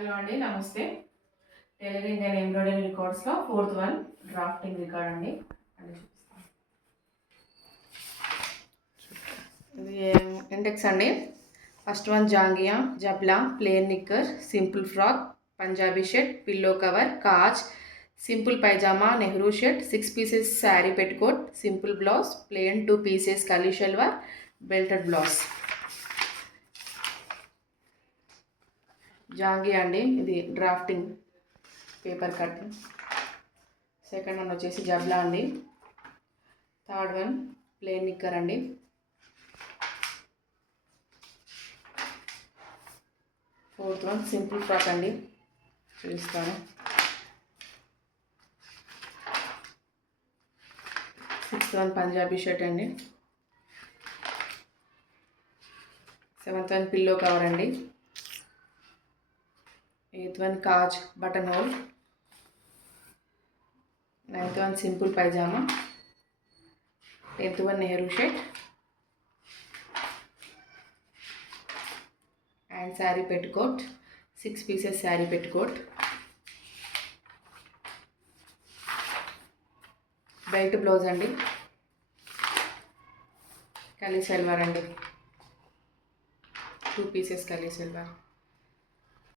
హలో అండి, నమస్తే. Tailoring and embroidery రికార్డ్స్లో 4th వన్ డ్రాఫ్టింగ్ రికార్డ్ అండి. ఇది ఇండెక్స్ అండి. ఫస్ట్ వన్ జాంగియా, జబ్లా, plain knicker, simple frock, Punjabi shirt, pillow cover, కాజ్, simple pyjama, Nehru shirt, 6 pieces sari petticoat, simple blouse, plain 2 pieces కలీ షల్వార్, బెల్టెడ్ బ్లౌజ్. జాంగి అండి, ఇది drafting paper cut. Second one వచ్చేసి జబ్లా అండి. థర్డ్ వన్ ప్లేన్ నిక్కర్ అండి. ఫోర్త్ వన్ సింపుల్ ఫ్రాక్ అండి, చూపిస్తాను. సిక్స్త్ వన్ పంజాబీ షర్ట్ అండి. సెవెంత్ వన్ పిల్లో కవర్ అండి. Eighth one cause button whole. Ninth one simple pyjama. 10th one Nehru shirt and sari పెట్టుకోట్, 6 పీసెస్ శారీ పెట్టుకోట్, బెల్ట్ బ్లౌజ్ అండి, కలీ సల్వార్ అండి, 2 పీసెస్ కలీ సల్వార్.